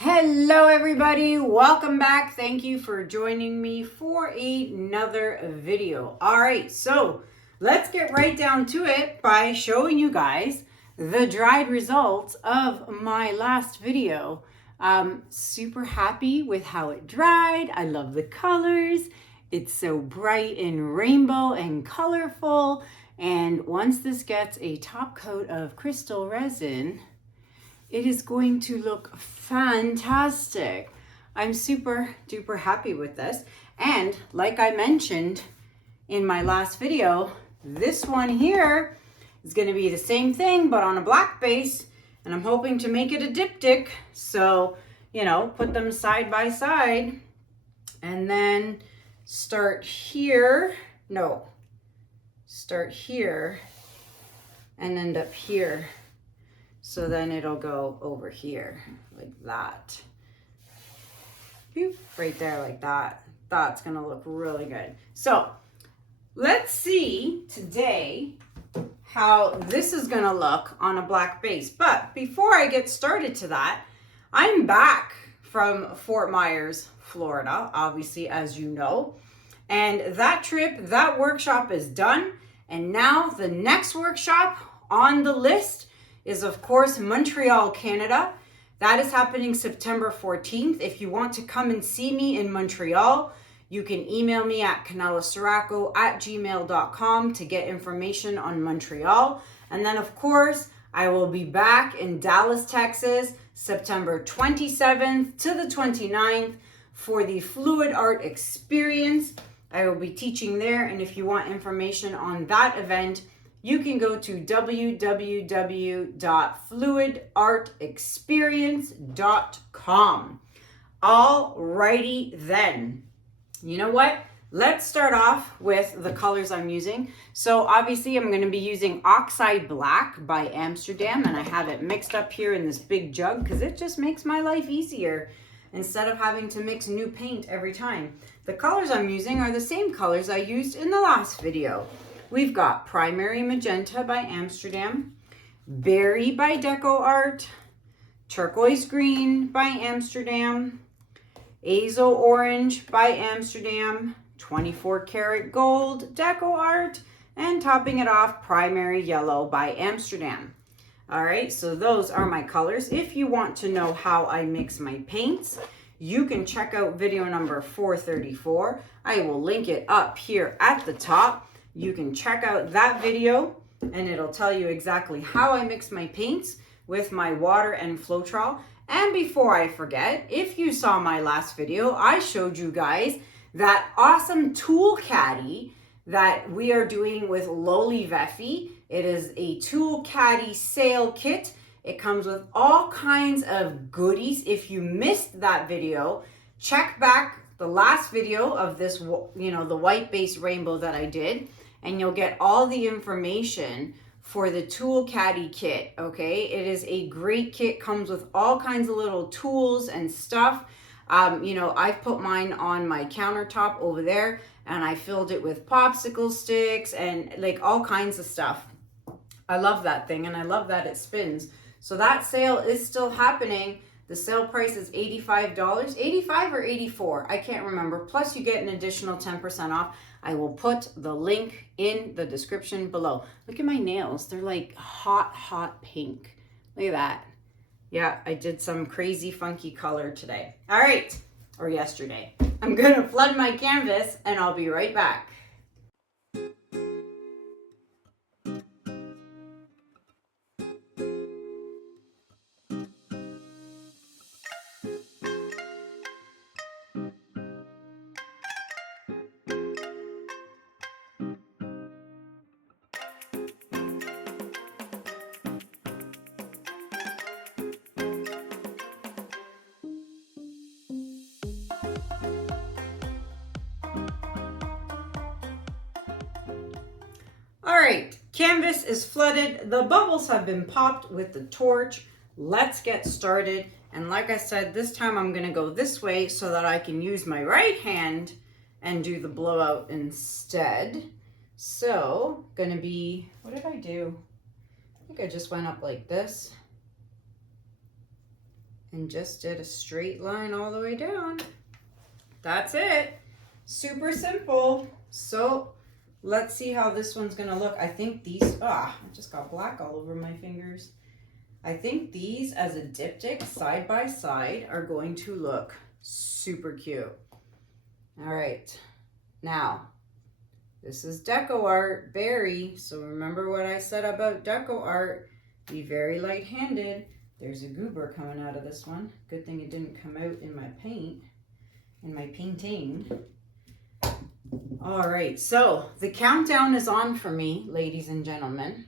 Hello everybody, welcome back. Thank you for joining me for another video. All right, so let's get right down to it by showing you guys the dried results of my last video. I'm super happy with how it dried. I love the colors. It's so bright and rainbow and colorful. And once this gets a top coat of crystal resin, it is going to look fantastic. I'm super duper happy with this. And like I mentioned in my last video, this one here is going to be the same thing, but on a black base. And I'm hoping to make it a diptych. So, you know, put them side by side and then start here. No, start here and end up here. So then it'll go over here like that. Right there like that. That's gonna look really good. So let's see today how this is gonna look on a black base. But before I get started to that, I'm back from Fort Myers, Florida, obviously, as you know. And that trip, that workshop is done. And now the next workshop on the list is, of course, Montreal, Canada. That is happening September 14th. If you want to come and see me in Montreal, you can email me at kanellaciraco@gmail.com to get information on Montreal. And then, of course, I will be back in Dallas, Texas, September 27th to the 29th for the Fluid Art Experience. I will be teaching there, and if you want information on that event, you can go to www.fluidartexperience.com. Alrighty then. You know what? Let's start off with the colors I'm using. So obviously I'm going to be using Oxide Black by Amsterdam, and I have it mixed up here in this big jug because it just makes my life easier instead of having to mix new paint every time. The colors I'm using are the same colors I used in the last video. We've got Primary Magenta by Amsterdam, Berry by DecoArt, Turquoise Green by Amsterdam, Azo Orange by Amsterdam, 24 Karat Gold DecoArt, and topping it off, Primary Yellow by Amsterdam. All right, so those are my colors. If you want to know how I mix my paints, you can check out video number 434. I will link it up here at the top. You can check out that video and it'll tell you exactly how I mix my paints with my water and Floetrol. And before I forget, if you saw my last video, I showed you guys that awesome tool caddy that we are doing with LOLIVEFE. It is a tool caddy sale kit. It comes with all kinds of goodies. If you missed that video, check back the last video of this, you know, the white base rainbow that I did, and you'll get all the information for the tool caddy kit. Okay, it is a great kit, comes with all kinds of little tools and stuff. You know, I've put mine on my countertop over there, and I filled it with popsicle sticks and like all kinds of stuff. I love that thing, and I love that it spins. So that sale is still happening. The sale price is $85, 85 or 84, I can't remember. Plus you get an additional 10% off. I will put the link in the description below. Look at my nails. They're like hot, hot pink. Look at that. Yeah, I did some crazy funky color today. All right, or yesterday. I'm gonna flood my canvas and I'll be right back. All right, canvas is flooded. The bubbles have been popped with the torch. Let's get started. And like I said, this time I'm gonna go this way so that I can use my right hand and do the blowout instead. So, gonna be, what did I do? I think I just went up like this. and just did a straight line all the way down. That's it. Super simple. So let's see how this one's gonna look. I think these, I just got black all over my fingers. I think these as a diptych side by side are going to look super cute. All right, now this is DecoArt Berry. So remember what I said about DecoArt, be very light-handed. There's a goober coming out of this one. Good thing it didn't come out in my paint, in my painting. All right, so the countdown is on for me, ladies and gentlemen.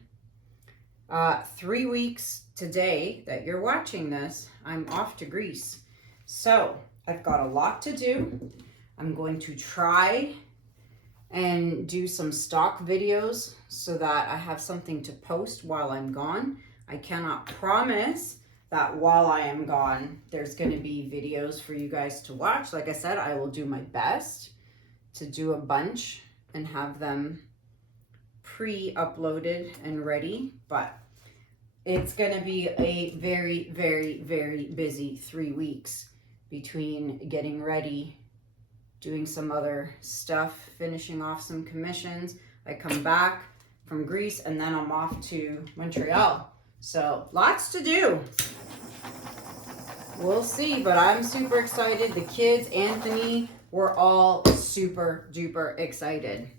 3 weeks today that you're watching this, I'm off to Greece. So I've got a lot to do. I'm going to try and do some stock videos so that I have something to post while I'm gone. I cannot promise that while I am gone, there's going to be videos for you guys to watch. Like I said, I will do my best to do a bunch and have them pre-uploaded and ready, but it's going to be a very, very, very busy 3 weeks between getting ready, doing some other stuff, finishing off some commissions. I come back from Greece and then I'm off to Montreal. So lots to do. We'll see, but I'm super excited. The kids, Anthony, we're all super duper excited.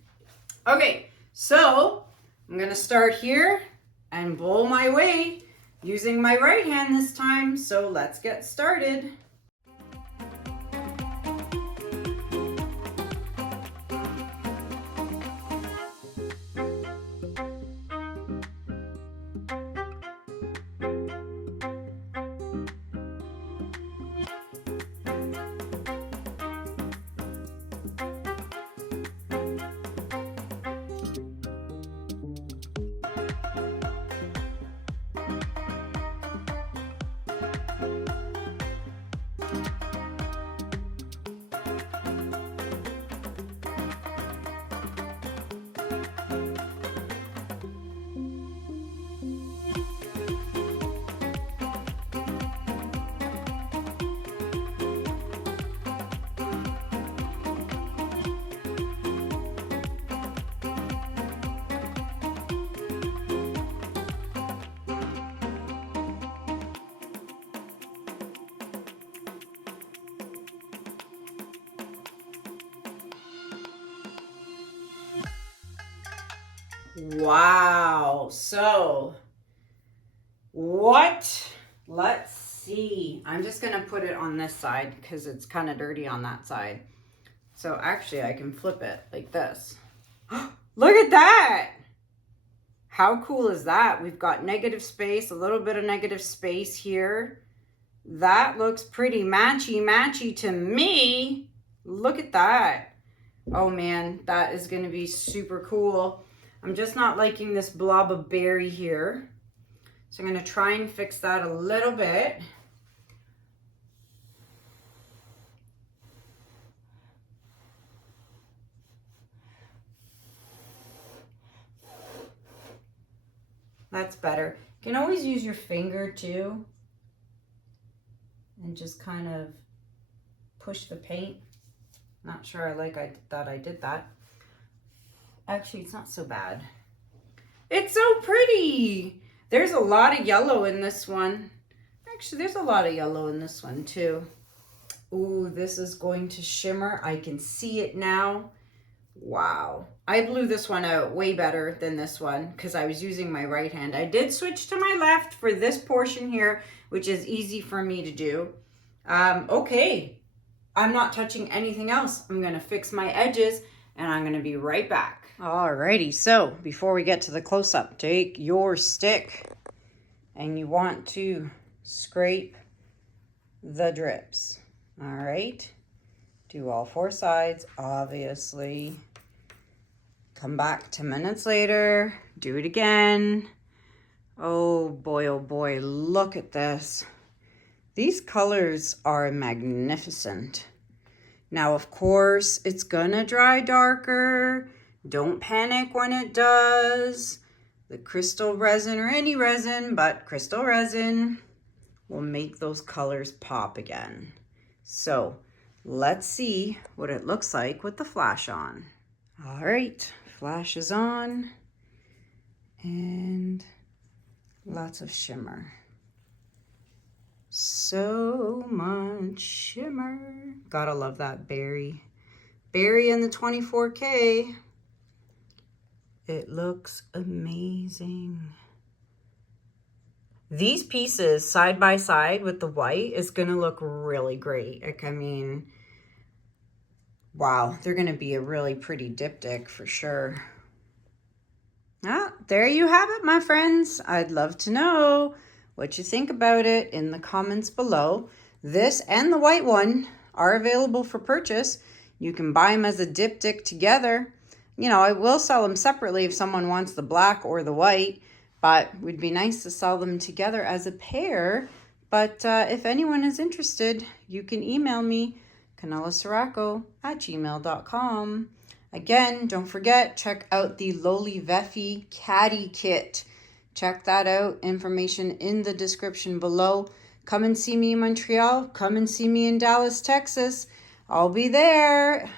Okay, so I'm gonna start here and blow my way using my right hand this time. So let's get started. Wow, so what? Let's see. I'm just gonna put it on this side because it's kind of dirty on that side. So actually I can flip it like this. Look at that! How cool is that? We've got negative space, a little bit of negative space here. That looks pretty matchy to me. Look at that. Oh man, that is gonna be super cool. I'm just not liking this blob of berry here. So I'm gonna try and fix that a little bit. That's better. You can always use your finger too and just kind of push the paint. Not sure I like that I did that. Actually, it's not so bad. It's so pretty. There's a lot of yellow in this one. Actually, there's a lot of yellow in this one too. Ooh, this is going to shimmer. I can see it now. Wow. I blew this one out way better than this one because I was using my right hand. I did switch to my left for this portion here, which is easy for me to do. Okay. I'm not touching anything else. I'm going to fix my edges and I'm going to be right back. Alrighty, so before we get to the close-up, take your stick and you want to scrape the drips. All right, do all 4 sides, obviously. Come back 10 minutes later, do it again. Oh boy, look at this. These colors are magnificent. Now, of course, it's gonna dry darker. Don't panic when it does. The crystal resin, or any resin, but crystal resin, will make those colors pop again. So let's see what it looks like with the flash on. All right, flash is on and lots of shimmer. So much shimmer. Gotta love that berry. Berry in the 24K. It looks amazing. These pieces side by side with the white is gonna look really great. Like, I mean, wow, they're gonna be a really pretty diptych for sure. Ah, there you have it, my friends. I'd love to know what you think about it in the comments below. This and the white one are available for purchase. You can buy them as a diptych together. You know, I will sell them separately if someone wants the black or the white, but it would be nice to sell them together as a pair. But if anyone is interested, you can email me, kanellaciraco@gmail.com. Again, don't forget, check out the LOLIVEFE Caddy Kit. Check that out. Information in the description below. Come and see me in Montreal. Come and see me in Dallas, Texas. I'll be there.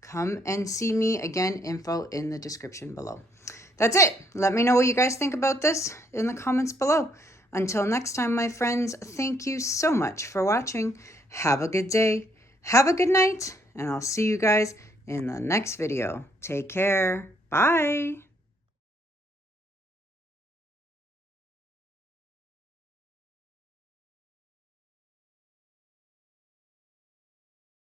Come and see me. Again, info in the description below. That's it. Let me know what you guys think about this in the comments below. Until next time, my friends, thank you so much for watching. Have a good day. Have a good night. And I'll see you guys in the next video. Take care. Bye.